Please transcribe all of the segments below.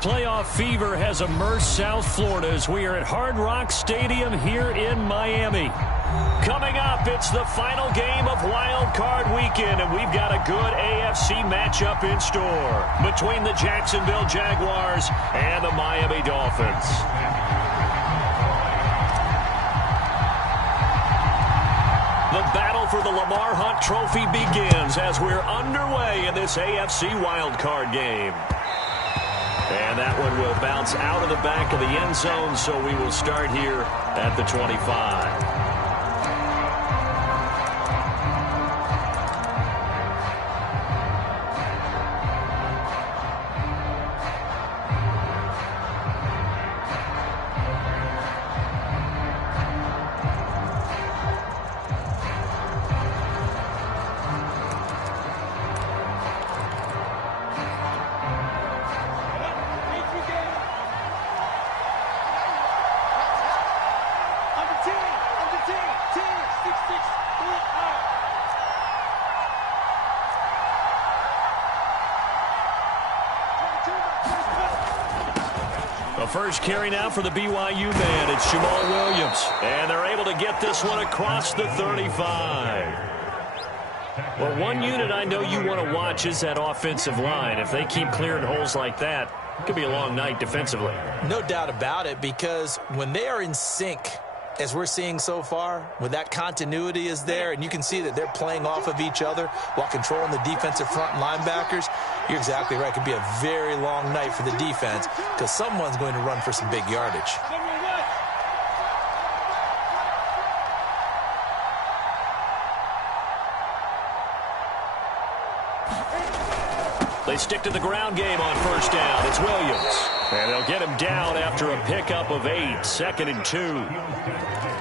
Playoff fever has immersed South Florida as we are at Hard Rock Stadium here in Miami. Coming up, it's the final game of Wild Card Weekend, and we've got a good AFC matchup in store between the Jacksonville Jaguars and the Miami Dolphins. The battle for the Lamar Hunt Trophy begins as we're underway in this AFC Wild Card game. And that one will bounce out of the back of the end zone, so we will start here at the 25. First carry now for the BYU man. It's Jamal Williams. And they're able to get this one across the 35. Well, one unit I know you want to watch is that offensive line. If they keep clearing holes like that, it could be a long night defensively. No doubt about it, because when they are in sync, as we're seeing so far, when that continuity is there, and you can see that they're playing off of each other while controlling the defensive front linebackers, you're exactly right. It could be a very long night for the defense because someone's going to run for some big yardage. They stick to the ground game on first down. It's Williams. And they'll get him down after a pickup of 8, 2nd and 2.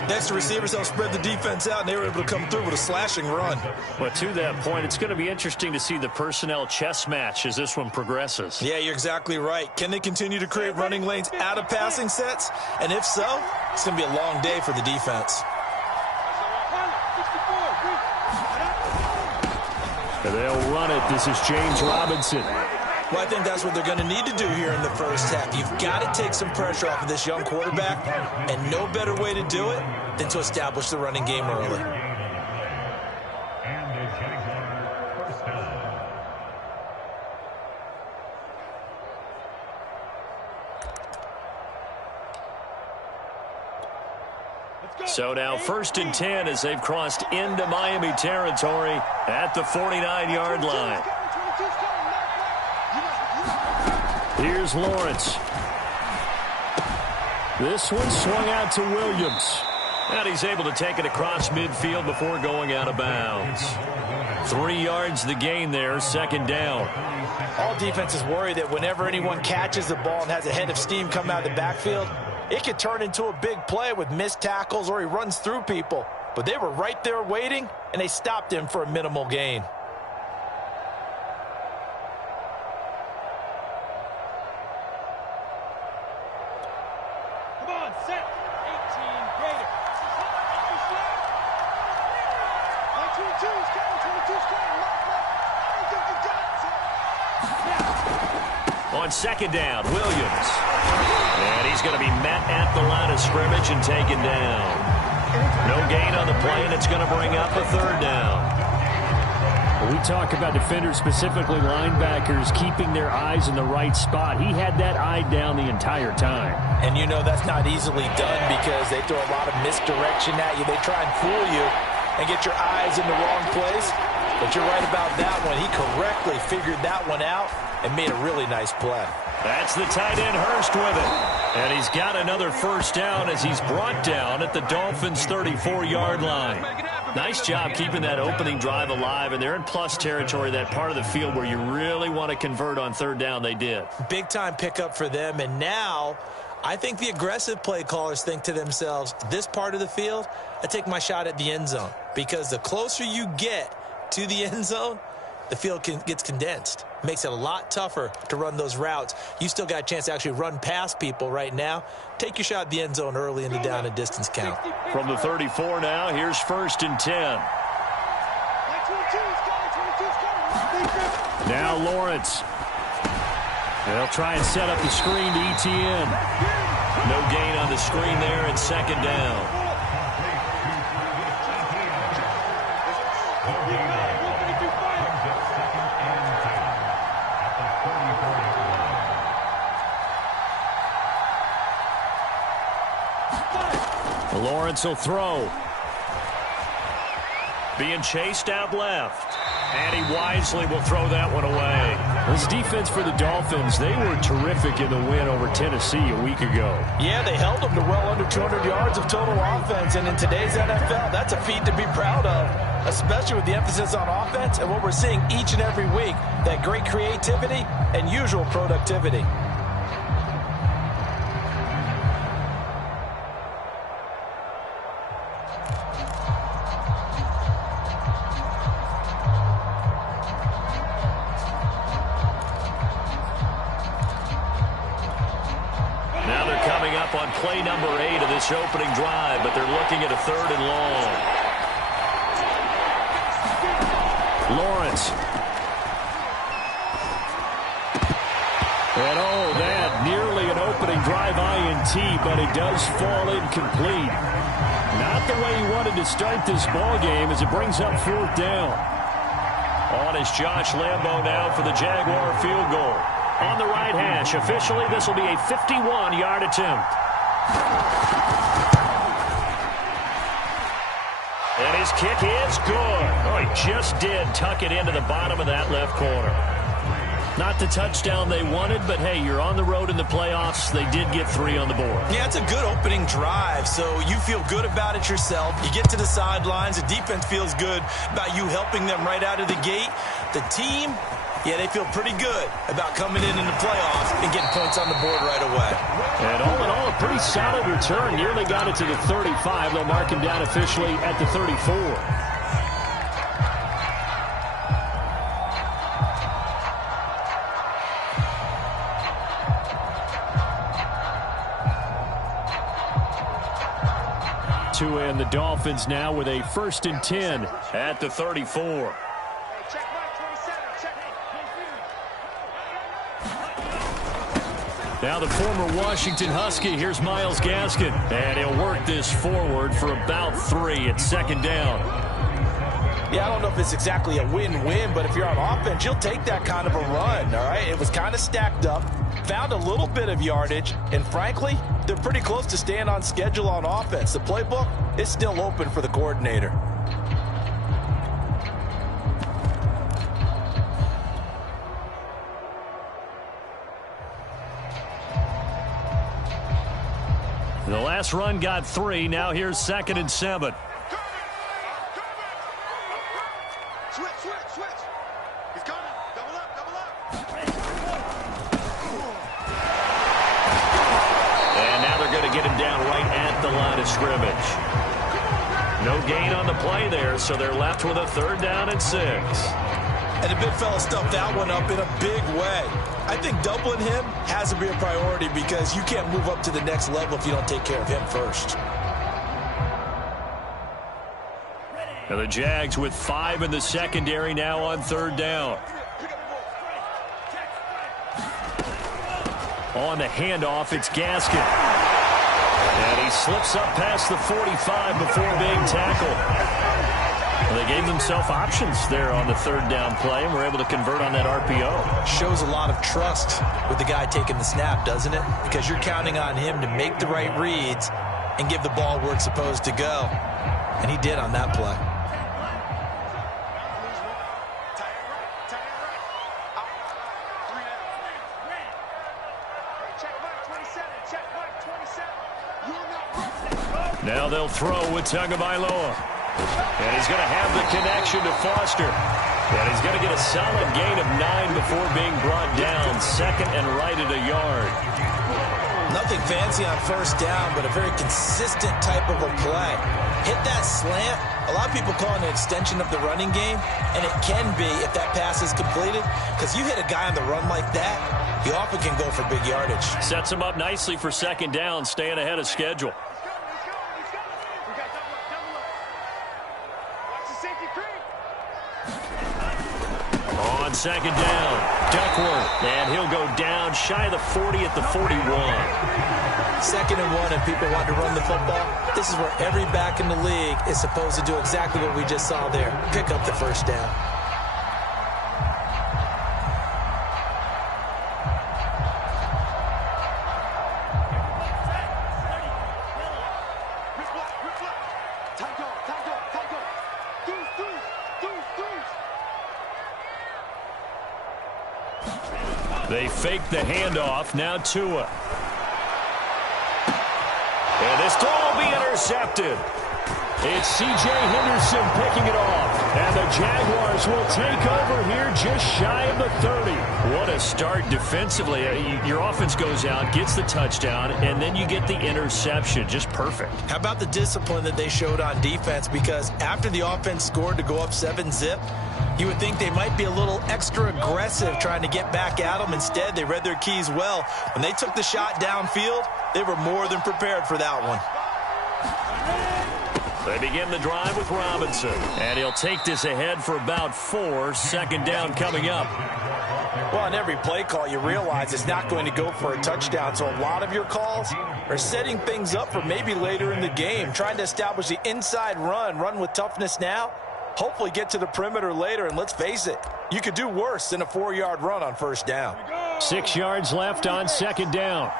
Next, the receivers help spread the defense out, and they were able to come through with a slashing run. But to that point, it's going to be interesting to see the personnel chess match as this one progresses. Yeah, you're exactly right. Can they continue to create running lanes out of passing sets? And if so, it's going to be a long day for the defense. And they'll run it. This is James Robinson. Well, I think that's what they're going to need to do here in the first half. You've got to take some pressure off of this young quarterback, and no better way to do it than to establish the running game early. So now 1st and 10 as they've crossed into Miami territory at the 49-yard line. Here's Lawrence. This one swung out to Williams. And he's able to take it across midfield before going out of bounds. 3 yards the gain there, 2nd down. All defenses worry that whenever anyone catches the ball and has a head of steam come out of the backfield, it could turn into a big play with missed tackles or he runs through people. But they were right there waiting, and they stopped him for a minimal gain. On 2nd down, Williams. And he's going to be met at the line of scrimmage and taken down. No gain on the play, and it's going to bring up a 3rd down. When we talk about defenders, specifically linebackers, keeping their eyes in the right spot. He had that eye down the entire time. And you know that's not easily done because they throw a lot of misdirection at you. They try and fool you and get your eyes in the wrong place. But you're right about that one. He correctly figured that one out and made a really nice play. That's the tight end Hurst with it. And he's got another 1st down as he's brought down at the Dolphins' 34-yard line. Nice job keeping that opening drive alive, and they're in plus territory, that part of the field where you really want to convert on 3rd down. They did. Big-time pickup for them, and now I think the aggressive play callers think to themselves, this part of the field, I take my shot at the end zone, because the closer you get to the end zone, the field gets condensed. Makes it a lot tougher to run those routes. You still got a chance to actually run past people right now. Take your shot at the end zone early in the down and distance count. From the 34 now, here's 1st and 10. Now Lawrence. They'll try and set up the screen to ETN. No gain on the screen there, and second down. Lawrence will throw. Being chased out left. And he wisely will throw that one away. This defense for the Dolphins, they were terrific in the win over Tennessee a week ago. Yeah, they held them to well under 200 yards of total offense. And in today's NFL, that's a feat to be proud of, especially with the emphasis on offense and what we're seeing each and every week, that great creativity and usual productivity. On play number 8 of this opening drive, but they're looking at a 3rd and long. Lawrence. And oh, that nearly an opening drive INT, but it does fall incomplete. Not the way he wanted to start this ball game as it brings up 4th down. On is Josh Lambo now for the Jaguar field goal. On the right hash. Officially, this will be a 51-yard attempt. And his kick is good. Oh, he just did tuck it into the bottom of that left corner. Not the touchdown they wanted, but hey, you're on the road in the playoffs. They did get 3 on the board. Yeah, it's a good opening drive, so you feel good about it yourself. You get to the sidelines. The defense feels good about you helping them right out of the gate. The team, yeah, they feel pretty good about coming in the playoffs and getting points on the board right away. And all in all, a pretty solid return. Nearly got it to the 35. They'll mark him down officially at the 34. And the Dolphins now with a 1st and 10 at the 34. Now the former Washington Husky, here's Myles Gaskin. And he'll work this forward for about 3 at 2nd down. Yeah, I don't know if it's exactly a win-win, but if you're on offense, you'll take that kind of a run, all right? It was kind of stacked up, found a little bit of yardage, and frankly, they're pretty close to staying on schedule on offense. The playbook is still open for the coordinator. The last run got 3. Now here's 2nd and 7. Scrimmage. No gain on the play there, so they're left with a 3rd down and 6. And the big fella stuffed that one up in a big way. I think doubling him has to be a priority because you can't move up to the next level if you don't take care of him first. Now the Jags with 5 in the secondary now on 3rd down. On the handoff, it's Gaskin. And he slips up past the 45 before being tackled. Well, they gave themselves options there on the 3rd down play and were able to convert on that RPO. Shows a lot of trust with the guy taking the snap, doesn't it? Because you're counting on him to make the right reads and give the ball where it's supposed to go. And he did on that play. Now they'll throw with Tagovailoa. And he's going to have the connection to Foster. And he's going to get a solid gain of 9 before being brought down. 2nd and right at a yard. Nothing fancy on 1st down, but a very consistent type of a play. Hit that slant. A lot of people call it an extension of the running game, and it can be if that pass is completed, because you hit a guy on the run like that, he often can go for big yardage. Sets him up nicely for 2nd down, staying ahead of schedule. On 2nd down, Duckworth, and he'll go down shy of the 40 at the 41. 2nd and 1, and people want to run the football. This is where every back in the league is supposed to do exactly what we just saw there. Pick up the first down. They fake the handoff. Now Tua. And this throw will be intercepted. It's C.J. Henderson picking it off. And the Jaguars will take over here just shy of the 30. What a start defensively. Your offense goes out, gets the touchdown, and then you get the interception. Just perfect. How about the discipline that they showed on defense? Because after the offense scored to go up 7-zip, you would think they might be a little extra aggressive trying to get back at them. Instead, they read their keys well. When they took the shot downfield, they were more than prepared for that one. They begin the drive with Robinson. And he'll take this ahead for about 4. 2nd down coming up. Well, on every play call, you realize it's not going to go for a touchdown. So a lot of your calls are setting things up for maybe later in the game, trying to establish the inside run with toughness now. Hopefully get to the perimeter later, and let's face it, you could do worse than a 4-yard run on 1st down. 6 yards left on 2nd down.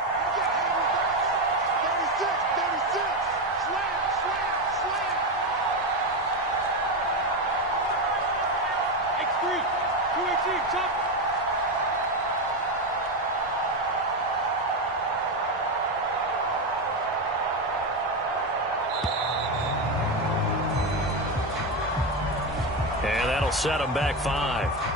And that'll set them back 5.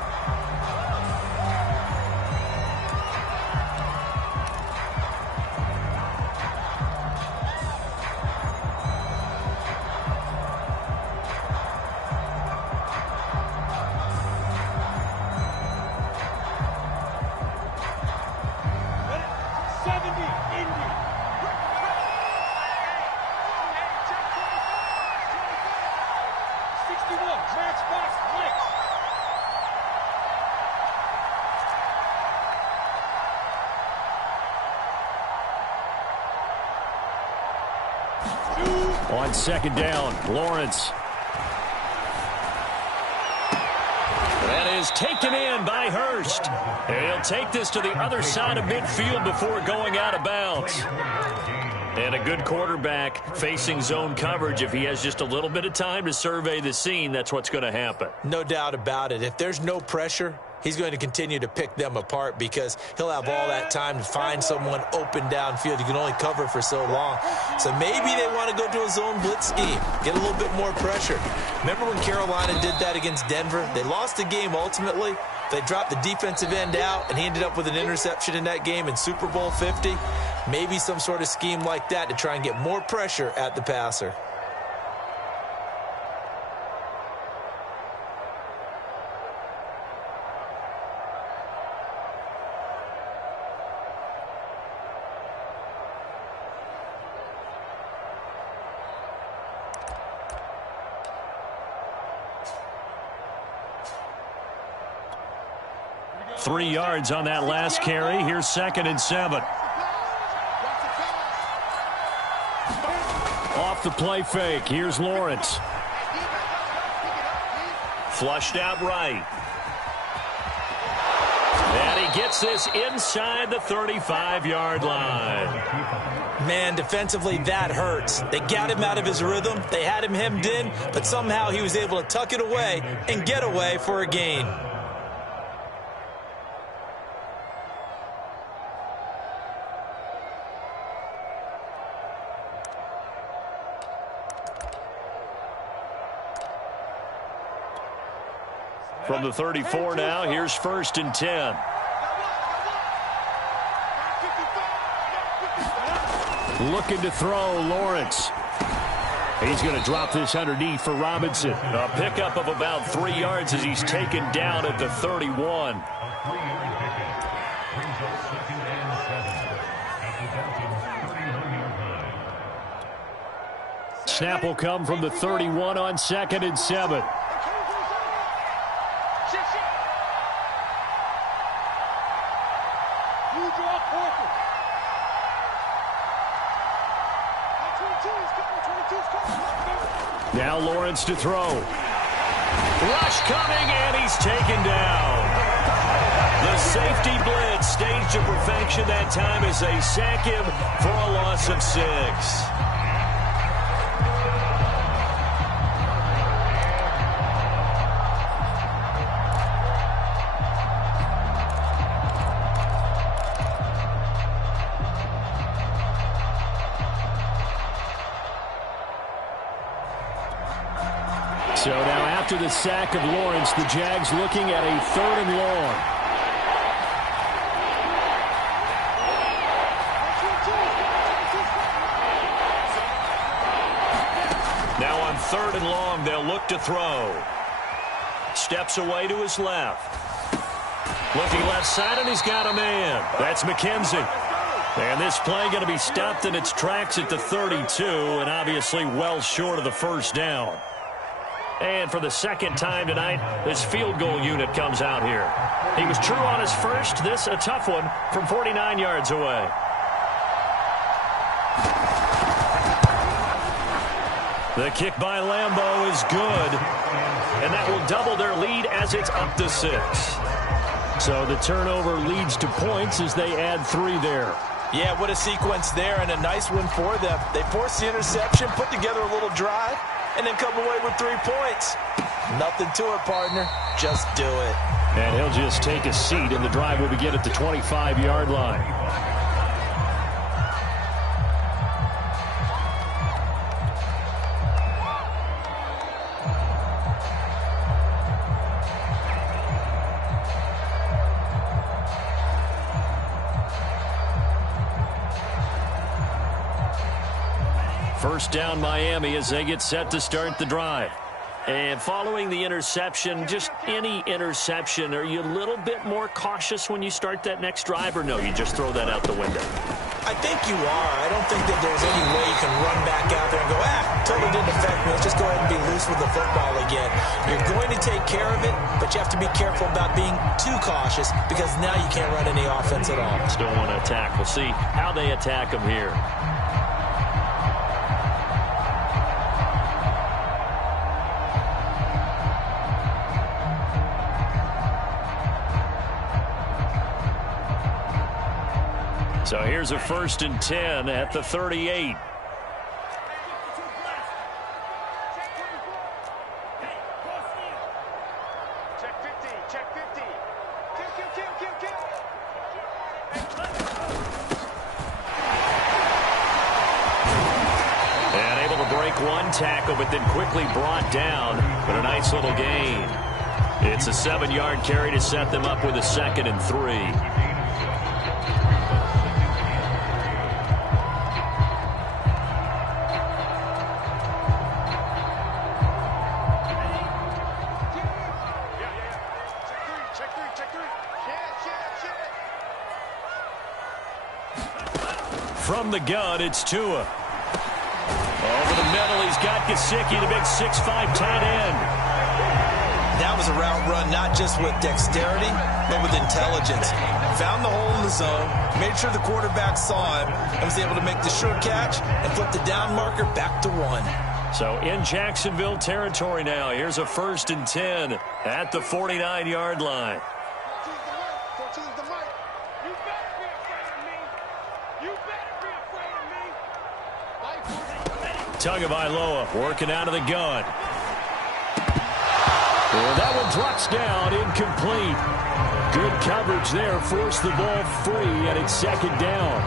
On 2nd down, Lawrence. That is taken in by Hurst. And he'll take this to the other side of midfield before going out of bounds. And a good quarterback facing zone coverage. If he has just a little bit of time to survey the scene, that's what's going to happen. No doubt about it. If there's no pressure, he's going to continue to pick them apart because he'll have all that time to find someone open downfield. You can only cover for so long. So maybe they want to go to a zone blitz scheme, get a little bit more pressure. Remember when Carolina did that against Denver? They lost the game ultimately. They dropped the defensive end out, and he ended up with an interception in that game in Super Bowl 50. Maybe some sort of scheme like that to try and get more pressure at the passer. Three yards on that last carry. Here's 2nd and 7. Off the play fake. Here's Lawrence. Flushed out right. And he gets this inside the 35-yard line. Man, defensively, that hurts. They got him out of his rhythm. They had him hemmed in, but somehow he was able to tuck it away and get away for a gain. From the 34 now, here's 1st and 10. Looking to throw, Lawrence. He's going to drop this underneath for Robinson. A pickup of about 3 yards as he's taken down at the 31. Snap will come from the 31 on 2nd and 7. Now Lawrence to throw. Rush coming, and he's taken down. The safety blitz staged to perfection that time as they sack him for a loss of 6. So now after the sack of Lawrence, the Jags looking at a 3rd and long. Now on 3rd and long, they'll look to throw. Steps away to his left. Looking left side, and he's got a man. That's McKenzie. And this play going to be stopped in its tracks at the 32, and obviously well short of the 1st down. And for the 2nd time tonight, this field goal unit comes out here. He was true on his first. This a tough one from 49 yards away. The kick by Lambeau is good. And that will double their lead as it's up to 6. So the turnover leads to points as they add 3 there. Yeah, what a sequence there, and a nice one for them. They forced the interception, put together a little drive, and then come away with 3 points. Nothing to it, partner. Just do it. And he'll just take a seat, and the drive will begin at the 25-yard line. First down Miami as they get set to start the drive. And following the interception, just any interception, are you a little bit more cautious when you start that next drive, or no, you just throw that out the window? I think you are. I don't think that there's any way you can run back out there and go, totally didn't affect me. Let's just go ahead and be loose with the football again. You're going to take care of it, but you have to be careful about being too cautious because now you can't run any offense at all. Still want to attack. We'll see how they attack them here. So here's a 1st and 10 at the 38. And able to break one tackle, but then quickly brought down. But a nice little gain. It's a 7-yard carry to set them up with a 2nd and 3. From the gun, it's Tua. Over the middle, he's got Gesicki, the big 6'5" tight end. That was a route run, not just with dexterity, but with intelligence. Found the hole in the zone, made sure the quarterback saw him, and was able to make the sure catch and flip the down marker back to 1. So in Jacksonville territory now, here's a 1st and 10 at the 49-yard line. Tagovailoa working out of the gun. And that one drops down, incomplete. Good coverage there, forced the ball free, and it's 2nd down.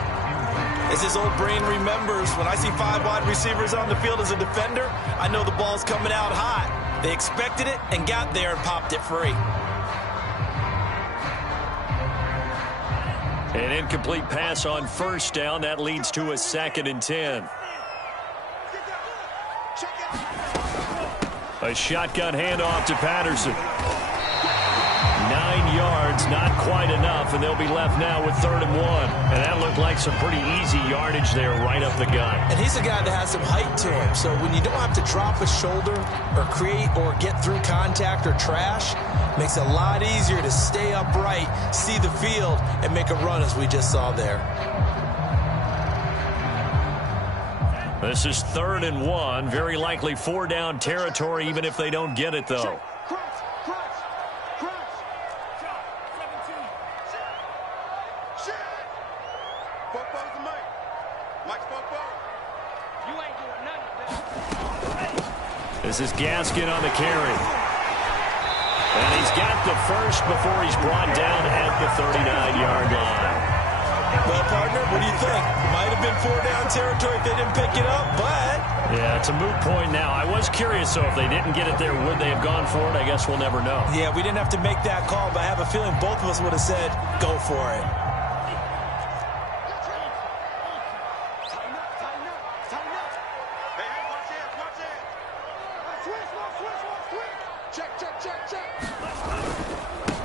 As his old brain remembers, when I see 5 wide receivers on the field as a defender, I know the ball's coming out hot. They expected it and got there and popped it free. An incomplete pass on 1st down. That leads to a 2nd and 10. A shotgun handoff to Patterson. 9 yards it's not quite enough, and they'll be left now with 3rd and 1. And that looked like some pretty easy yardage there right up the gut. And he's a guy that has some height to him, so when you don't have to drop a shoulder or create or get through contact or trash, it makes it a lot easier to stay upright, see the field, and make a run as we just saw there. This is 3rd and 1. Very likely 4-down territory, even if they don't get it, though. This is Gaskin on the carry. And he's got the first before he's brought down at the 39-yard line. Well, partner, what do you think? Might have been 4-down territory if they didn't pick it up, but... Yeah, it's a moot point now. I was curious, so if they didn't get it there, would they have gone for it? I guess we'll never know. Yeah, we didn't have to make that call, but I have a feeling both of us would have said, go for it.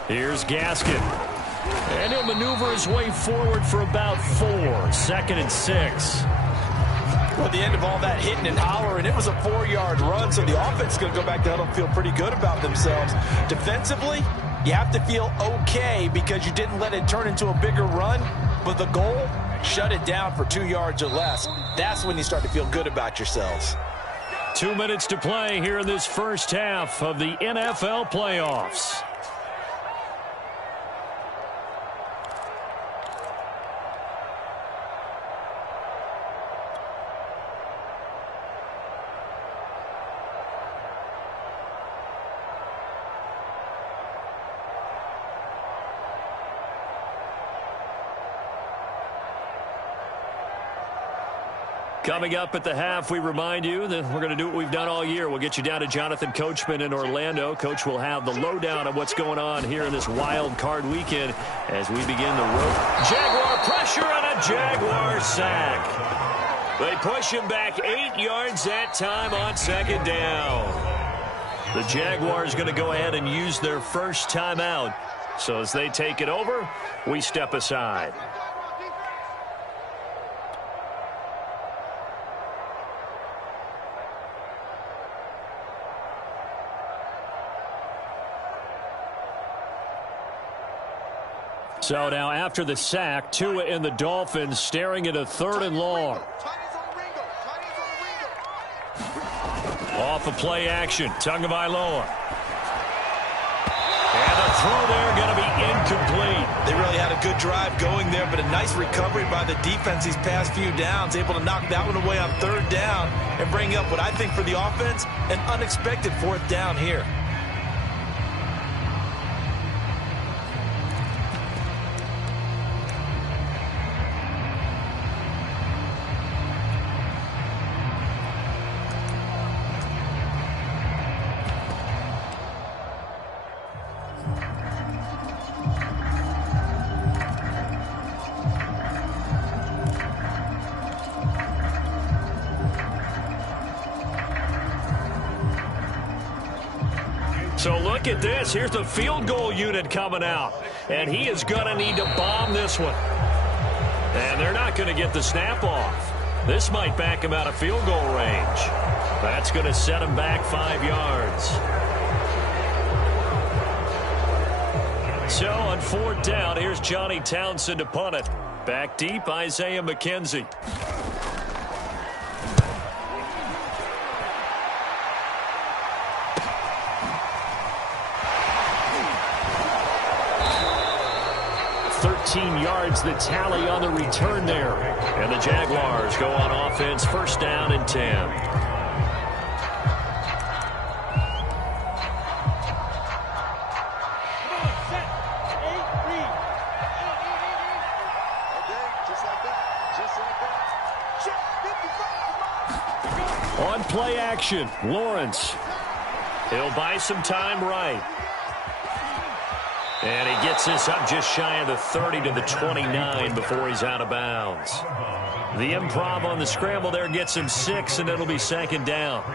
Here's Gaskin. And he'll maneuver his way forward for about 4. 2nd and 6. Well, at the end of all that hitting and hollering, it was a 4-yard run, so the offense is going to go back to huddle and feel pretty good about themselves. Defensively, you have to feel okay because you didn't let it turn into a bigger run, but the goal, shut it down for 2 yards or less. That's when you start to feel good about yourselves. 2 minutes to play here in this first half of the NFL playoffs. Coming up at the half, we remind you that we're going to do what we've done all year. We'll get you down to Jonathan Coachman in Orlando. Coach will have the lowdown of what's going on here in this wild card weekend as we begin the road. Jaguar pressure and a Jaguar sack. They push him back 8 yards that time on 2nd down. The Jaguars going to go ahead and use their first timeout. So as they take it over, we step aside. So now after the sack, Tua and the Dolphins staring at a 3rd and long. Off of play action, Tagovailoa. And the throw there going to be incomplete. They really had a good drive going there, but a nice recovery by the defense these past few downs, able to knock that one away on 3rd down and bring up what I think for the offense, an unexpected 4th down here. So look at this. Here's the field goal unit coming out. And he is going to need to bomb this one. And they're not going to get the snap off. This might back him out of field goal range. That's going to set him back 5 yards. So on 4th down, here's Johnny Townsend to punt it. Back deep, Isaiah McKenzie. Yards the tally on the return there. And the Jaguars go on offense, 1st down and 10. On play action, Lawrence. He'll buy some time right. And he gets this up just shy of the 30 to the 29 before he's out of bounds. The improv on the scramble there gets him 6, and it'll be 2nd down.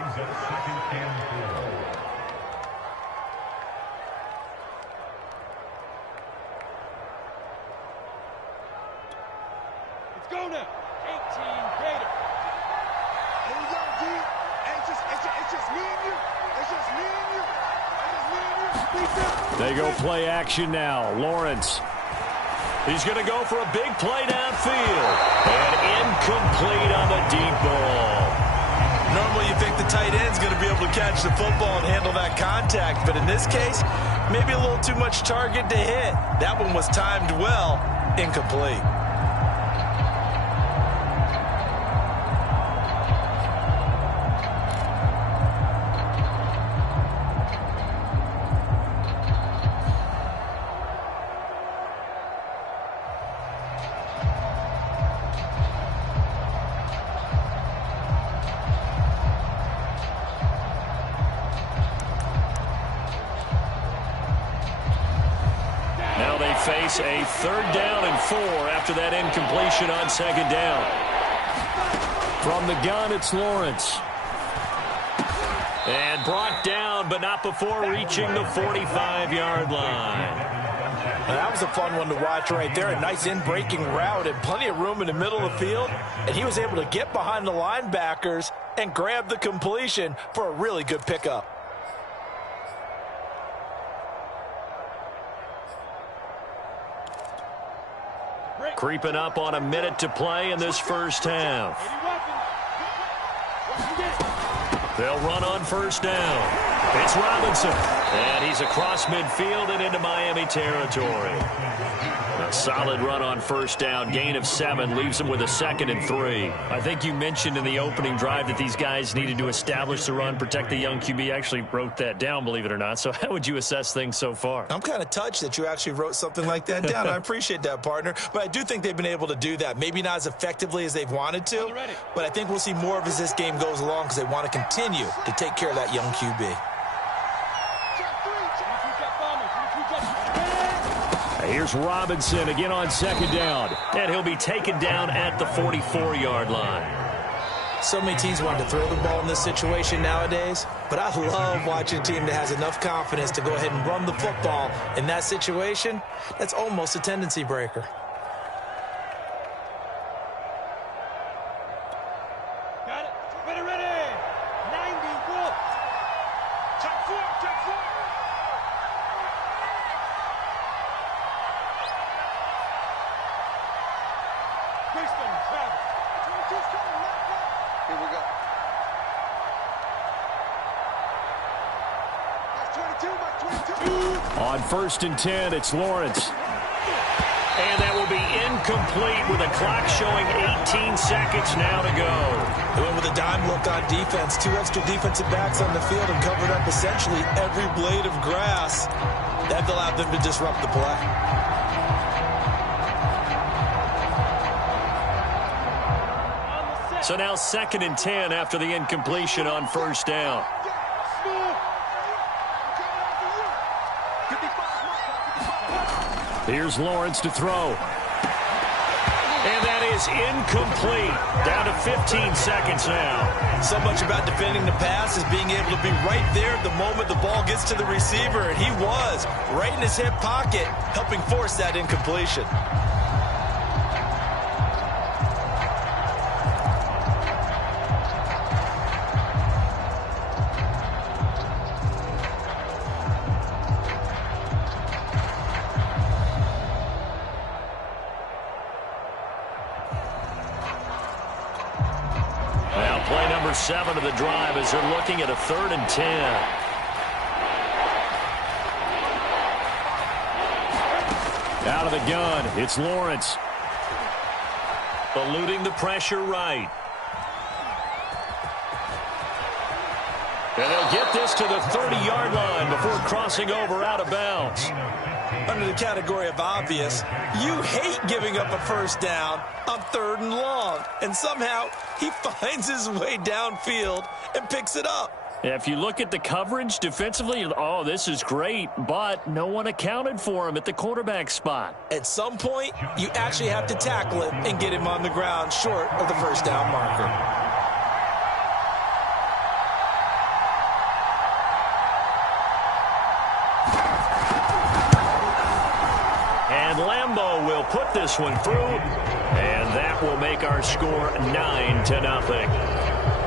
Let's go now. 18 Gator. Here we go, G. It's just me and you. It's just me and you. They go play action now. Lawrence. He's going to go for a big play downfield. And incomplete on the deep ball. Normally you think the tight end's going to be able to catch the football and handle that contact, but in this case, maybe a little too much target to hit. That one was timed well, incomplete. Face a 3rd down and 4 after that incompletion on 2nd down. From the gun, it's Lawrence. And brought down, but not before reaching the 45-yard line. Now, that was a fun one to watch right there. A nice in-breaking route and plenty of room in the middle of the field. And he was able to get behind the linebackers and grab the completion for a really good pickup. Creeping up on a minute to play in this first half. They'll run on 1st down. It's Robinson. And he's across midfield and into Miami territory. A solid run on 1st down. Gain of 7 leaves him with a 2nd and 3. I think you mentioned in the opening drive that these guys needed to establish the run, protect the young QB. I actually wrote that down, believe it or not. So how would you assess things so far? I'm kind of touched that you actually wrote something like that down. I appreciate that, partner. But I do think they've been able to do that. Maybe not as effectively as they've wanted to, but I think we'll see more of as this game goes along because they want to continue to take care of that young QB. Here's Robinson again on 2nd down. And he'll be taken down at the 44-yard line. So many teams want to throw the ball in this situation nowadays, but I love watching a team that has enough confidence to go ahead and run the football in that situation. That's almost a tendency breaker. Got it. Ready. 90, Wolf. Check 4. Greystone, travel. Here we go. That's 22. On 1st and 10, it's Lawrence. And that will be incomplete with a clock showing 18 seconds now to go. They went with a dime look on defense. 2 extra defensive backs on the field and covered up essentially every blade of grass. That allowed them to disrupt the play. So now 2nd and 10 after the incompletion on 1st down. Here's Lawrence to throw. And that is incomplete. Down to 15 seconds now. So much about defending the pass is being able to be right there the moment the ball gets to the receiver. And he was right in his hip pocket, helping force that incompletion. Play number 7 of the drive as they're looking at a 3rd and 10. Out of the gun, it's Lawrence. Eluding the pressure right. And they'll get this to the 30-yard line before crossing over out of bounds. Under the category of obvious, you hate giving up a 1st down on 3rd and long. And somehow he finds his way downfield and picks it up. Yeah, if you look at the coverage defensively, oh, this is great, but no one accounted for him at the quarterback spot. At some point, you actually have to tackle him and get him on the ground short of the 1st down marker. And Lambeau will put this one through, and that will make our score 9-0.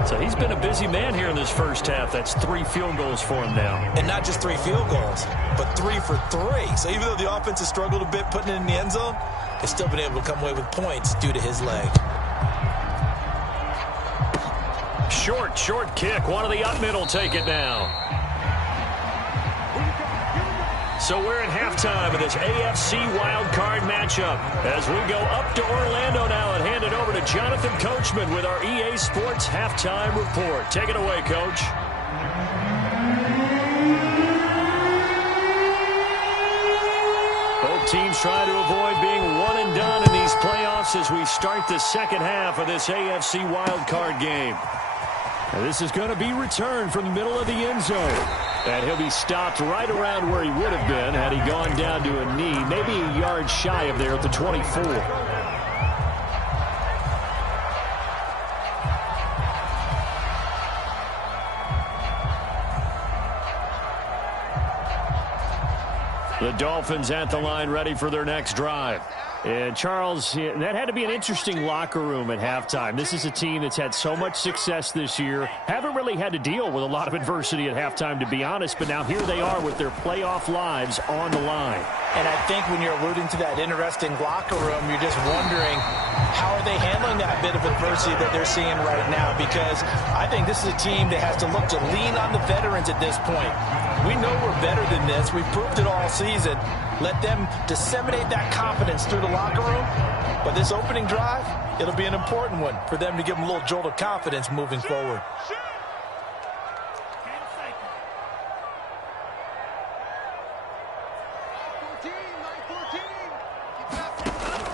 So he's been a busy man here in this first half. That's 3 field goals for him now. And not just 3 field goals, but 3 for 3. So even though the offense has struggled a bit putting it in the end zone, they've still been able to come away with points due to his leg. Short kick. One of the up middle take it now. So we're at halftime of this AFC wildcard matchup as we go up to Orlando now and hand it over to Jonathan Coachman with our EA Sports halftime report. Take it away, Coach. Both teams trying to avoid being one and done in these playoffs as we start the second half of this AFC wildcard game. Now this is going to be returned from the middle of the end zone. And he'll be stopped right around where he would have been had he gone down to a knee, maybe a yard shy of there at the 24. The Dolphins at the line ready for their next drive. And, Charles, that had to be an interesting locker room at halftime. This is a team that's had so much success this year. Haven't really had to deal with a lot of adversity at halftime, to be honest. But now here they are with their playoff lives on the line. And I think when you're alluding to that interesting locker room, you're just wondering how are they handling that bit of adversity that they're seeing right now? Because I think this is a team that has to look to lean on the veterans at this point. We know we're better than this. We've proved it all season. Let them disseminate that confidence through the locker room. But this opening drive, it'll be an important one for them to give them a little jolt of confidence moving forward.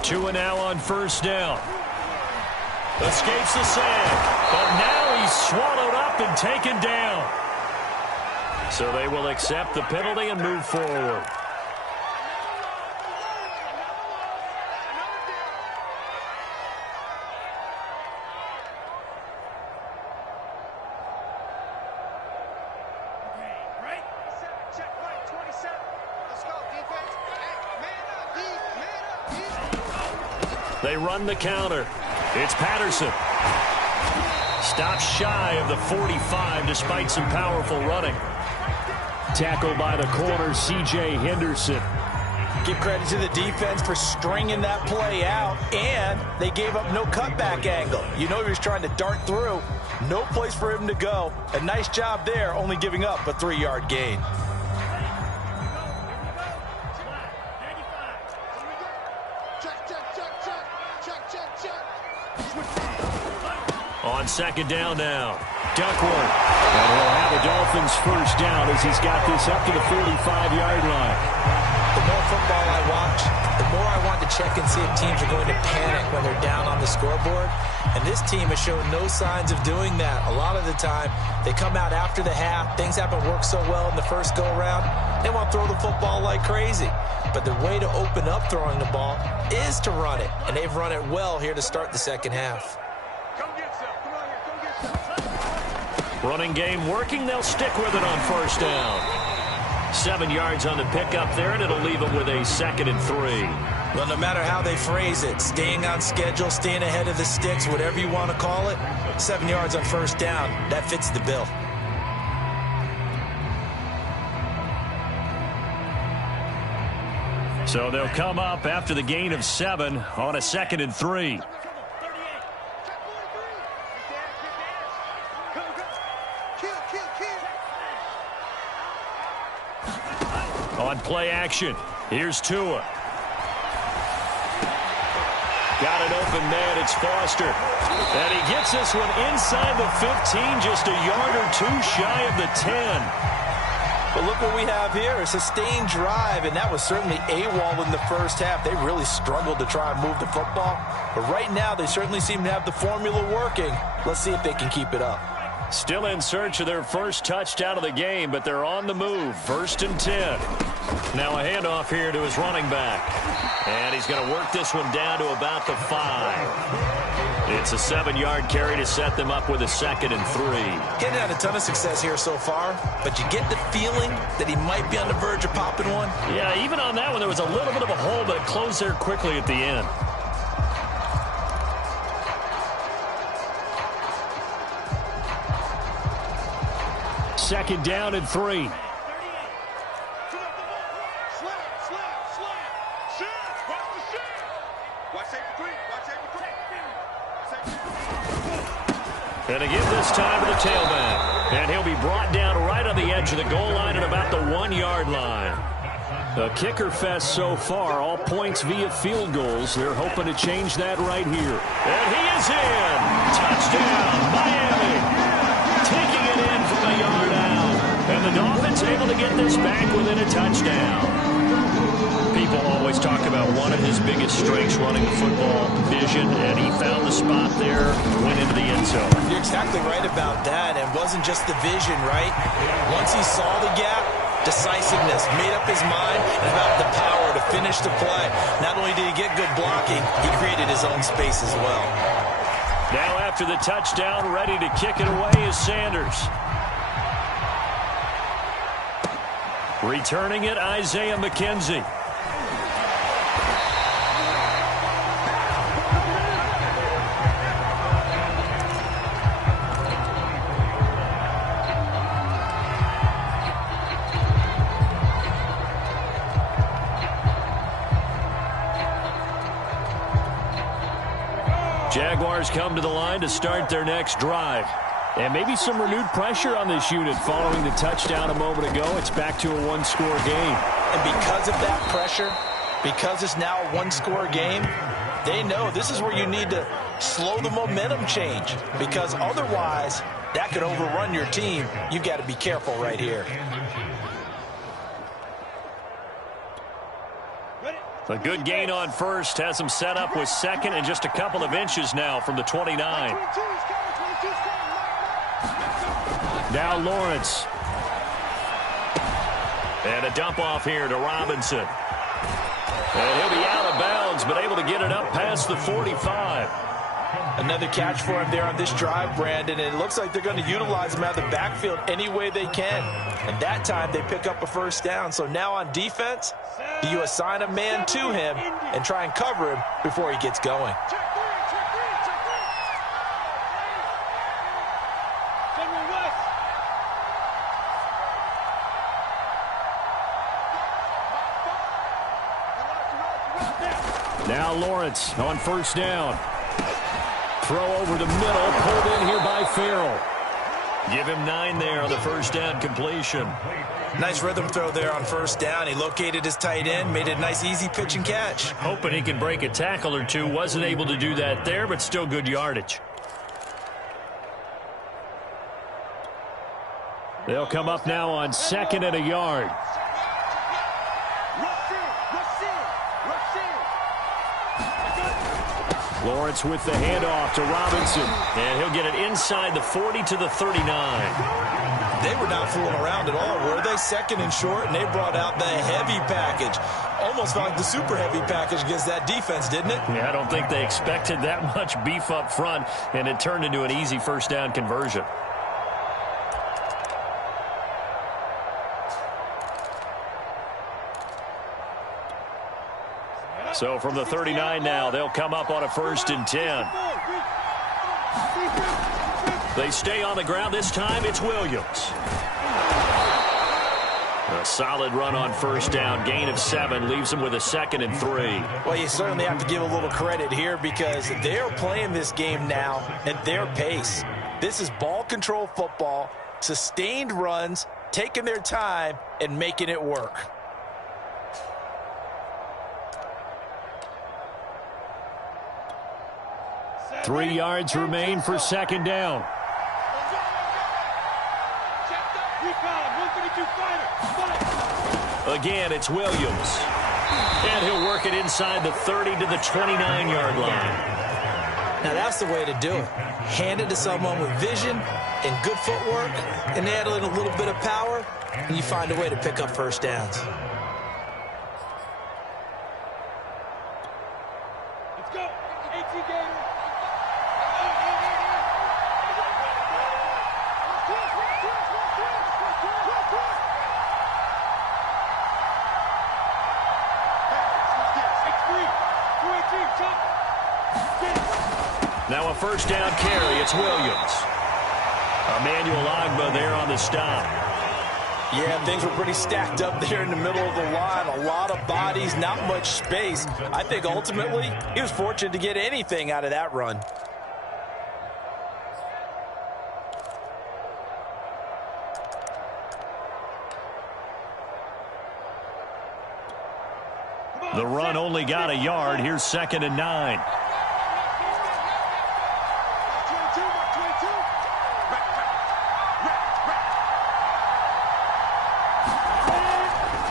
2 now on first down. Escapes the sack, but now he's swallowed up and taken down. So they will accept the penalty and move forward. They run the counter. It's Patterson. Stops shy of the 45 despite some powerful running. Tackled by the corner, C.J. Henderson. Give credit to the defense for stringing that play out, and they gave up no cutback angle. You know he was trying to dart through. No place for him to go. A nice job there, only giving up a 3-yard gain. On second down now, Duckworth. And he'll have a Dolphins first down as he's got this up to the 45-yard line. The more football I watch, the more I want to check and see if teams are going to panic when they're down on the scoreboard. And this team has shown no signs of doing that. A lot of the time, they come out after the half. Things haven't worked so well in the first go-around. They want to throw the football like crazy. But the way to open up throwing the ball is to run it. And they've run it well here to start the second half. Running game working. They'll stick with it on first down. 7 yards on the pickup there, and it'll leave them with a 2nd and 3. Well, no matter how they phrase it, staying on schedule, staying ahead of the sticks, whatever you want to call it, 7 yards on first down, that fits the bill. So they'll come up after the gain of 7 on a 2nd and 3. On play action, here's Tua. Got an open man, it's Foster. And he gets this one inside the 15, just a yard or 2 shy of the 10. But look what we have here, a sustained drive, and that was certainly AWOL in the first half. They really struggled to try and move the football. But right now, they certainly seem to have the formula working. Let's see if they can keep it up. Still in search of their first touchdown of the game, but they're on the move. 1st and 10. Now a handoff here to his running back. And he's going to work this one down to about the 5. It's a 7-yard carry to set them up with a 2nd and 3. He hadn't had a ton of success here so far, but you get the feeling that he might be on the verge of popping one. Yeah, even on that one, there was a little bit of a hole, but it closed there quickly at the end. Second down and 3. And again this time to the tailback. And he'll be brought down right on the edge of the goal line at about the 1-yard line. The kicker fest so far, all points via field goals. They're hoping to change that right here. And he is in. Touchdown, Miami. Taking it in from a yard out. And the Dolphins able to get this back within a touchdown. People always talk about one of his biggest strengths running the football, vision, and he found the spot there, went into the end zone. You're exactly right about that. It wasn't just the vision, right? Once he saw the gap, decisiveness, made up his mind, and about the power to finish the play. Not only did he get good blocking, he created his own space as well. Now after the touchdown, ready to kick it away is Sanders. Returning it, Isaiah McKenzie. Jaguars come to the line to start their next drive. And maybe some renewed pressure on this unit following the touchdown a moment ago. It's back to a 1-score game. And because of that pressure, because it's now a 1-score game, they know this is where you need to slow the momentum change. Because otherwise, that could overrun your team. You've got to be careful right here. A good gain on first has him set up with 2nd and just a couple of inches now from the 29. Now Lawrence. And a dump off here to Robinson. And he'll be out of bounds, but able to get it up past the 45. Another catch for him there on this drive, Brandon, and it looks like they're going to utilize him out of the backfield any way they can. And that time they pick up a first down. So now on defense, you assign a man to him and try and cover him before he gets going. Now Lawrence on first down. Throw over the middle, pulled in here by Farrell. Give him 9 there on the first down completion. Nice rhythm throw there on first down. He located his tight end, made a nice easy pitch and catch. Hoping he could break a tackle or two. Wasn't able to do that there, but still good yardage. They'll come up now on 2nd and a yard. Lawrence with the handoff to Robinson. And he'll get it inside the 40 to the 39. They were not fooling around at all, were they? 2nd and short, and they brought out the heavy package. Almost felt like the super heavy package against that defense, didn't it? Yeah, I don't think they expected that much beef up front, and it turned into an easy first down conversion. So from the 39 now, they'll come up on a 1st and 10. They stay on the ground. This time it's Williams. A solid run on first down. Gain of 7 leaves them with a 2nd and 3. Well, you certainly have to give a little credit here because they're playing this game now at their pace. This is ball control football, sustained runs, taking their time and making it work. Three yards remain for 2nd down. Again, it's Williams. And he'll work it inside the 30 to the 29-yard line. Now, that's the way to do it. Hand it to someone with vision and good footwork, and add in a little bit of power, and you find a way to pick up first downs. go. 18 Gators. Now a first down carry. It's Williams. Emmanuel Agba there on the stop. Yeah, things were pretty stacked up there in the middle of the line. A lot of bodies, not much space. I think ultimately he was fortunate to get anything out of that run. The run only got a yard. Here's 2nd and 9.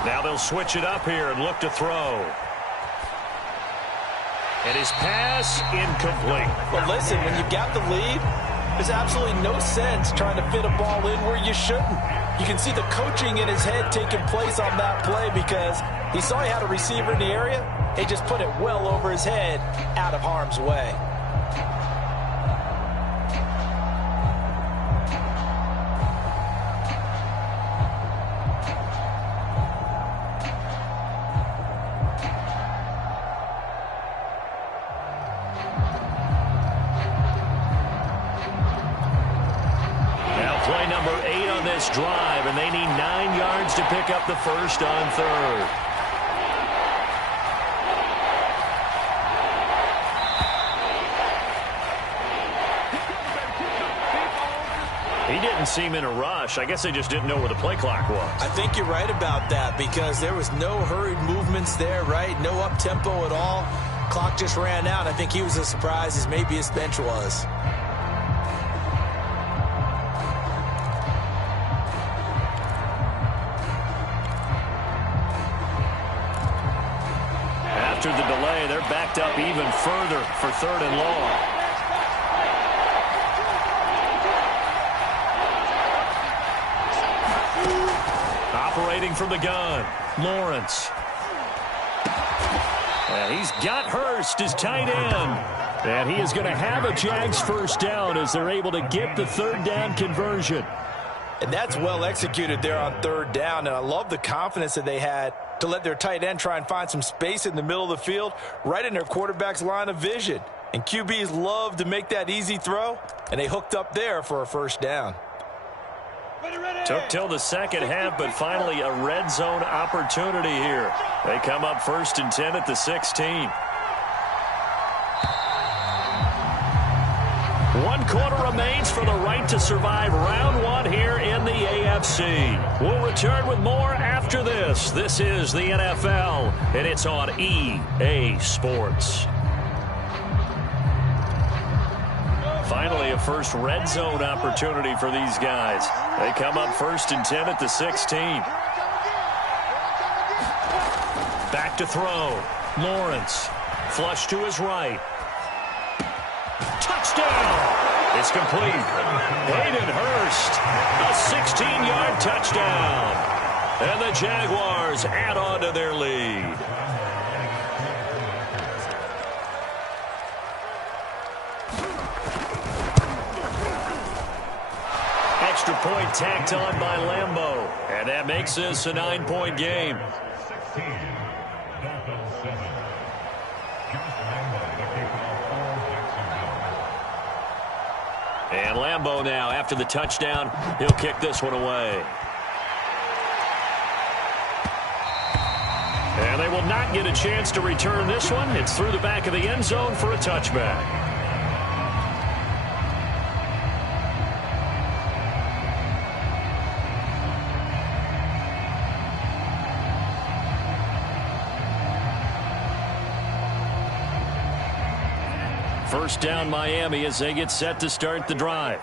Now they'll switch it up here and look to throw. And his pass incomplete. Well, listen, when you've got the lead, there's absolutely no sense trying to fit a ball in where you shouldn't. You can see the coaching in his head taking place on that play because he saw he had a receiver in the area. He just put it well over his head, out of harm's way. Drive, and they need 9 yards to pick up the first on 3rd. He didn't seem in a rush. I guess they just didn't know where the play clock was. I think you're right about that because there was no hurried movements there, right? No up-tempo at all. Clock just ran out. I think he was as surprised as maybe his bench was. After the delay, they're backed up even further for 3rd and long. Operating from the gun, Lawrence. And he's got Hurst, his tight end. And he is going to have a Jags first down as they're able to get the 3rd down conversion. And that's well executed there on 3rd down. And I love the confidence that they had to let their tight end try and find some space in the middle of the field, right in their quarterback's line of vision. And QBs love to make that easy throw, and they hooked up there for a first down. Took till the second half, but finally a red zone opportunity here. They come up 1st and 10 at the 16. 1 quarter remains for the right to survive round 1 here in the AFC. We'll return with more after this. This is the NFL, and it's on EA Sports. Finally, a first red zone opportunity for these guys. They come up 1st and 10 at the 16. Back to throw. Lawrence. Flush to his right. Touchdown! It's complete. Hayden Hurst. A 16-yard touchdown. And the Jaguars add on to their lead. Extra point tacked on by Lambeau. And that makes this a 9-point game. And Lambeau now, after the touchdown, he'll kick this one away. And they will not get a chance to return this one. It's through the back of the end zone for a touchback. First down Miami as they get set to start the drive.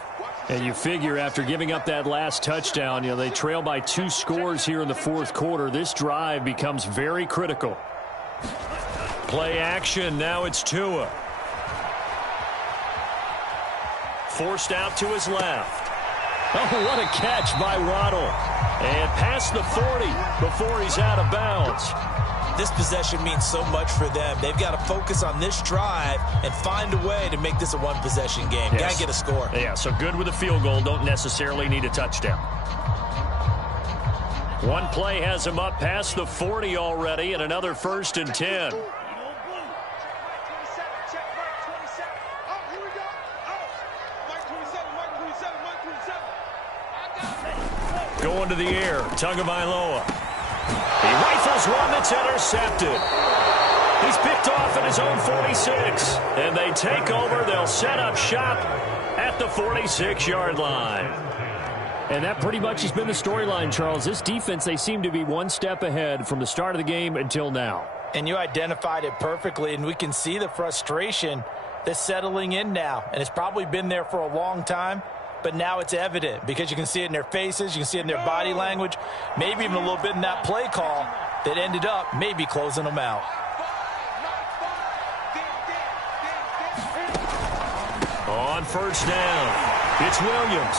And you figure after giving up that last touchdown, they trail by 2 scores here in the 4th quarter. This drive becomes very critical. Play action. Now it's Tua. Forced out to his left. Oh, what a catch by Waddle. And past the 40 before he's out of bounds. This possession means so much for them. They've got to focus on this drive and find a way to make this a one-possession game. Yes. Got to get a score. Yeah, so good with a field goal. Don't necessarily need a touchdown. One play has him up past the 40 already, and another 1st and 10. Going to the air, Tagovailoa. He rifles one that's intercepted. He's picked off at his own 46. And they take over. They'll set up shop at the 46-yard line. And that pretty much has been the storyline, Charles. This defense, they seem to be one step ahead from the start of the game until now. And you identified it perfectly, and we can see the frustration that's settling in now. And it's probably been there for a long time. But now it's evident because you can see it in their faces, you can see it in their body language, maybe even a little bit in that play call that ended up maybe closing them out. On 1st down, it's Williams.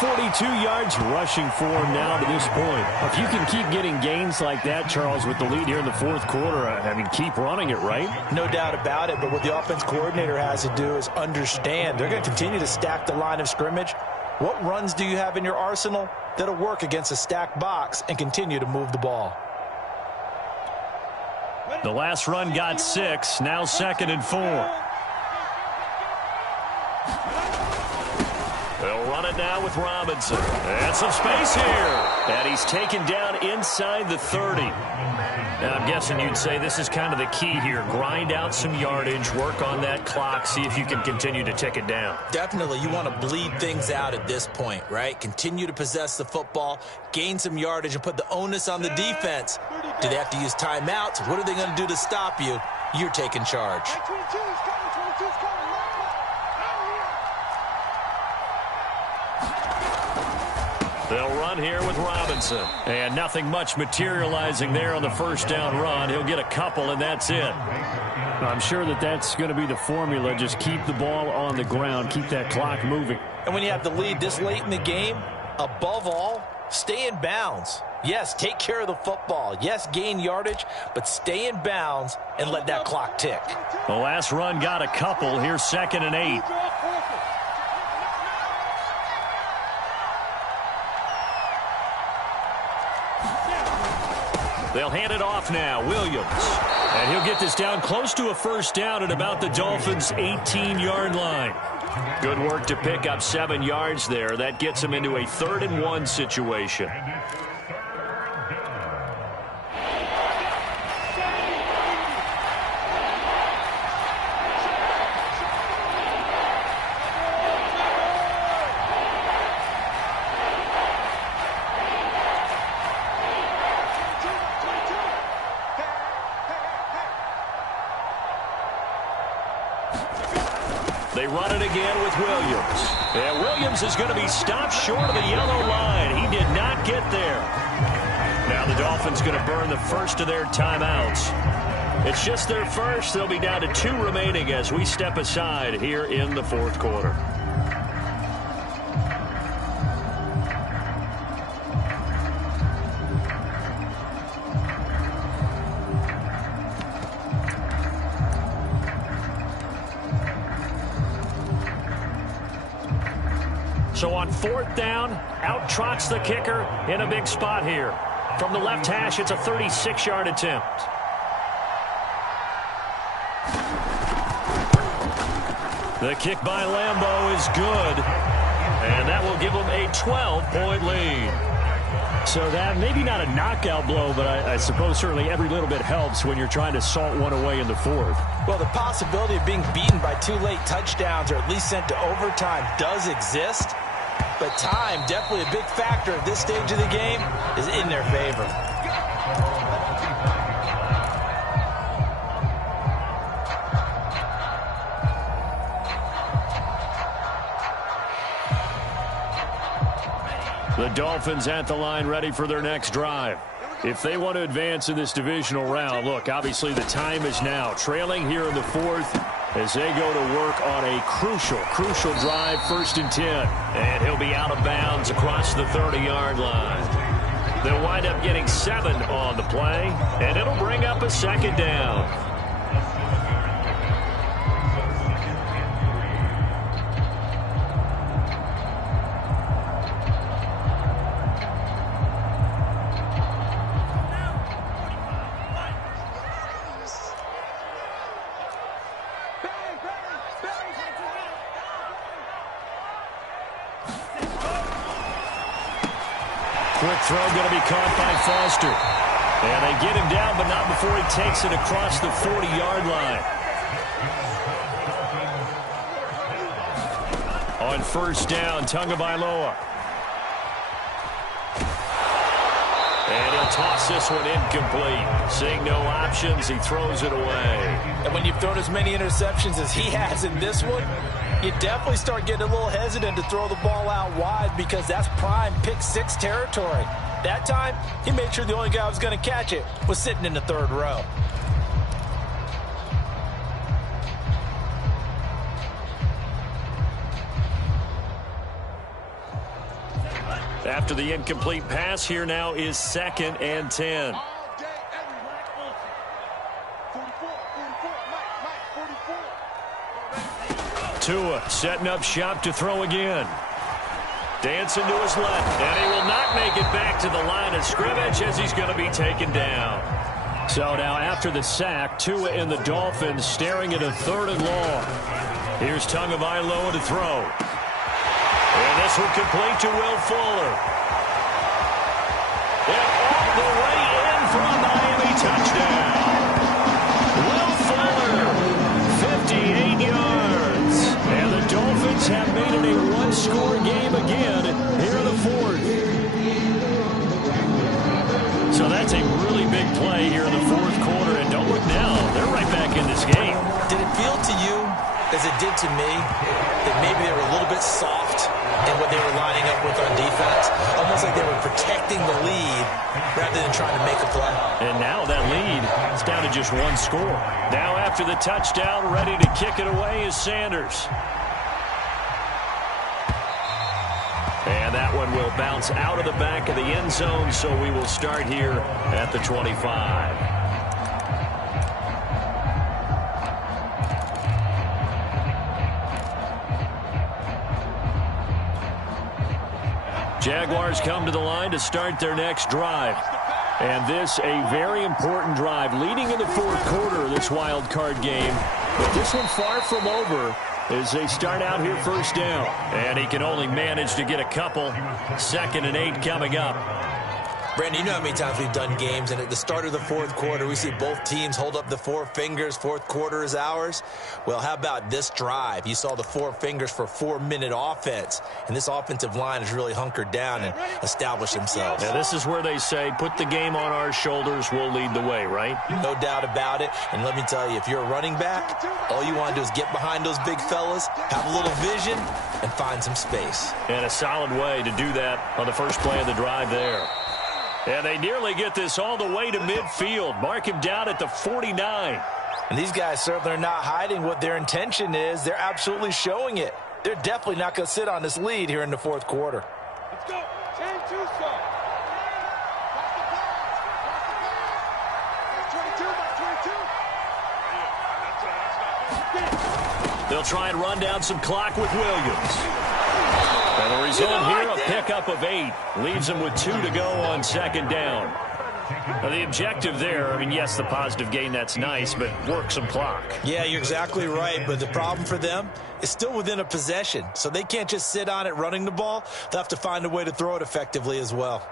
42 yards rushing for him now to this point. If you can keep getting gains like that, Charles, with the lead here in the 4th quarter, I mean, keep running it, right? No doubt about it, but what the offense coordinator has to do is understand they're going to continue to stack the line of scrimmage. What runs do you have in your arsenal that'll work against a stacked box and continue to move the ball? The last run got 6, now 2nd and 4. They'll run it now with Robinson. And some space here. And he's taken down inside the 30. Now, I'm guessing you'd say this is kind of the key here. Grind out some yardage, work on that clock, see if you can continue to tick it down. Definitely. You want to bleed things out at this point, right? Continue to possess the football, gain some yardage, and put the onus on the defense. Do they have to use timeouts? What are they going to do to stop you? You're taking charge. They'll run here with Robinson. And nothing much materializing there on the 1st down run. He'll get a couple, and that's it. I'm sure that that's going to be the formula. Just keep the ball on the ground. Keep that clock moving. And when you have the lead this late in the game, above all, stay in bounds. Yes, take care of the football. Yes, gain yardage, but stay in bounds and let that clock tick. The last run got a couple. Here's 2nd and 8. They'll hand it off now. Williams. And he'll get this down close to a 1st down at about the Dolphins' 18-yard line. Good work to pick up 7 yards there. That gets him into a 3rd and 1 situation. They run it again with Williams. And Williams is going to be stopped short of the yellow line. He did not get there. Now the Dolphins going to burn the first of their timeouts. It's just their first. They'll be down to 2 remaining as we step aside here in the 4th quarter. So on 4th down, out trots the kicker in a big spot here. From the left hash, it's a 36-yard attempt. The kick by Lambeau is good, and that will give them a 12-point lead. So that maybe not a knockout blow, but I suppose certainly every little bit helps when you're trying to salt one away in the 4th. Well, the possibility of being beaten by 2 late touchdowns or at least sent to overtime does exist. But time, definitely a big factor at this stage of the game, is in their favor. The Dolphins at the line ready for their next drive. If they want to advance in this divisional round, look, obviously the time is now. Trailing here in the 4th as they go to work on a crucial drive, 1st and 10. And he'll be out of bounds across the 30-yard line. They'll wind up getting 7 on the play, and it'll bring up a second down. Quick throw going to be caught by Foster. And they get him down, but not before he takes it across the 40-yard line. On first down, Tagovailoa. And he'll toss this one incomplete. Seeing no options, he throws it away. And when you've thrown as many interceptions as he has in this one, you definitely start getting a little hesitant to throw the ball out wide because that's prime pick-6 territory. That time, he made sure the only guy who was going to catch it was sitting in the third row. After the incomplete pass, here now is 2nd and 10. Tua setting up shop to throw again. Dancing to his left, and he will not make it back to the line of scrimmage as he's going to be taken down. So now after the sack, Tua and the Dolphins staring at a 3rd and long. Here's Tagovailoa to throw. And this will complete to Will Fuller. And all the way in for a Miami touchdown. Will Fuller, 58 yards. And the Dolphins have made it a one-score game again here in the 4th. So that's a really big play here in the 4th quarter. And don't look now, they're right back in this game. Did it feel to you, as it did to me, that maybe they were a little bit soft in what they were lining up with on defense? Almost like they were protecting the lead rather than trying to make a play. And now that lead is down to just 1 score. Now after the touchdown, ready to kick it away is Sanders. And that one will bounce out of the back of the end zone, so we will start here at the 25. Jaguars come to the line to start their next drive. And this a very important drive leading in the 4th quarter of this wild card game. But this one far from over as they start out here first down. And he can only manage to get a couple. 2nd and 8 coming up. Brandon, you know how many times we've done games, and at the start of the 4th quarter, we see both teams hold up the 4 fingers, 4th quarter is ours. Well, how about this drive? You saw the 4 fingers for 4-minute offense, and this offensive line has really hunkered down and established themselves. Now, this is where they say, put the game on our shoulders, we'll lead the way, right? No doubt about it, and let me tell you, if you're a running back, all you want to do is get behind those big fellas, have a little vision, and find some space. And a solid way to do that on the first play of the drive there. And they nearly get this all the way to midfield. Mark him down at the 49. And these guys certainly are not hiding what their intention is. They're absolutely showing it. They're definitely not going to sit on this lead here in the 4th quarter. Let's go. Change to start. They'll try and run down some clock with Williams. And the result here, a pickup of 8. Leaves them with 2 to go on 2nd down. Now, the objective there, I mean, yes, the positive gain, that's nice, but work some clock. Yeah, you're exactly right, but the problem for them is still within a possession. So they can't just sit on it running the ball. They'll have to find a way to throw it effectively as well.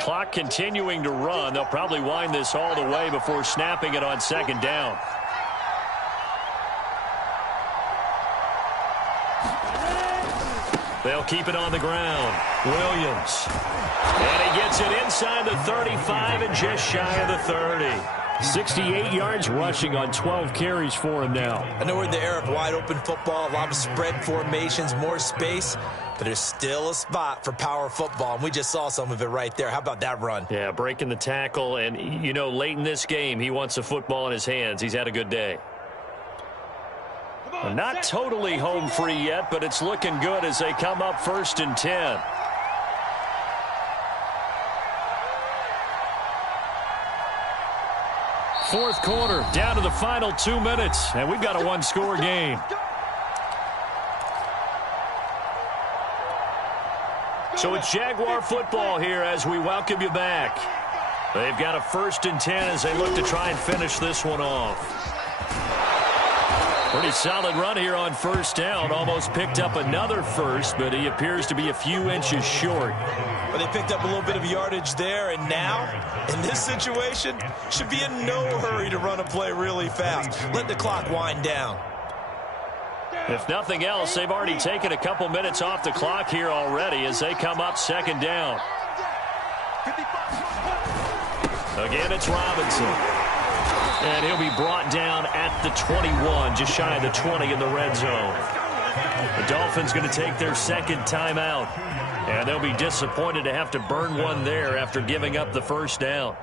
Clock continuing to run. They'll probably wind this all the way before snapping it on 2nd down. They'll keep it on the ground. Williams. And he gets it inside the 35 and just shy of the 30. 68 yards rushing on 12 carries for him now. I know we're in the era of wide-open football, a lot of spread formations, more space, but there's still a spot for power football, and we just saw some of it right there. How about that run? Yeah, breaking the tackle, and, you know, late in this game, he wants the football in his hands. He's had a good day. Come Not totally home free yet, but it's looking good as they come up 1st and 10. Fourth quarter, down to the final 2 minutes, and we've got a one-score game. So it's Jaguar football here as we welcome you back. They've got a 1st and 10 as they look to try and finish this one off. Pretty solid run here on 1st down. Almost picked up another first, but he appears to be a few inches short. Well, they picked up a little bit of yardage there, and now, in this situation, should be in no hurry to run a play really fast. Let the clock wind down. If nothing else, they've already taken a couple minutes off the clock here already as they come up 2nd down. Again, it's Robinson. And he'll be brought down at the 21, just shy of the 20 in the red zone. The Dolphins going to take their 2nd timeout. And they'll be disappointed to have to burn one there after giving up the 1st down.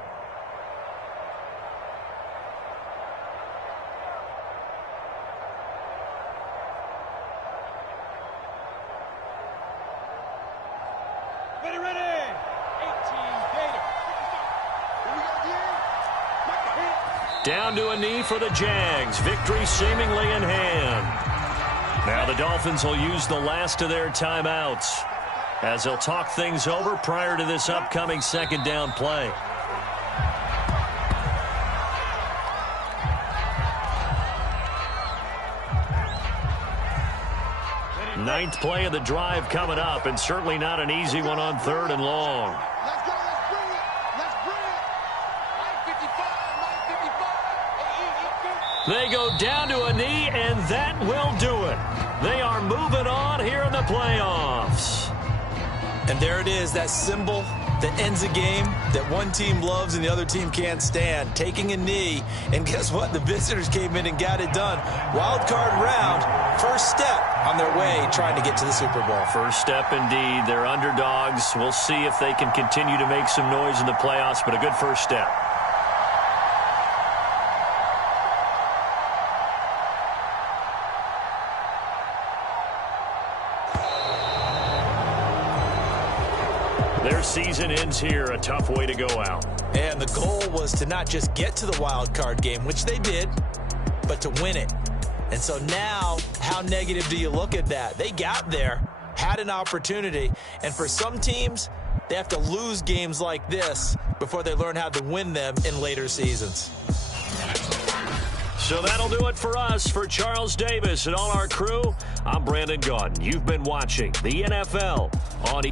Down to a knee for the Jags. Victory seemingly in hand. Now the Dolphins will use the last of their timeouts as they'll talk things over prior to this upcoming 2nd down play. Ninth play of the drive coming up, and certainly not an easy one on 3rd and long. Let's go. Let's bring it. Let's bring it. They go down to a knee, and that will do it. They are moving on here in the playoffs. And there it is, that symbol that ends a game that one team loves and the other team can't stand. Taking a knee, and guess what? The visitors came in and got it done. Wild card round, first step on their way trying to get to the Super Bowl. First step indeed. They're underdogs. We'll see if they can continue to make some noise in the playoffs, but a good first step. Their season ends here, a tough way to go out. And the goal was to not just get to the wild card game, which they did, but to win it. And so now, how negative do you look at that? They got there, had an opportunity, and for some teams, they have to lose games like this before they learn how to win them in later seasons. So that'll do it for us. For Charles Davis and all our crew, I'm Brandon Gaudin. You've been watching the NFL on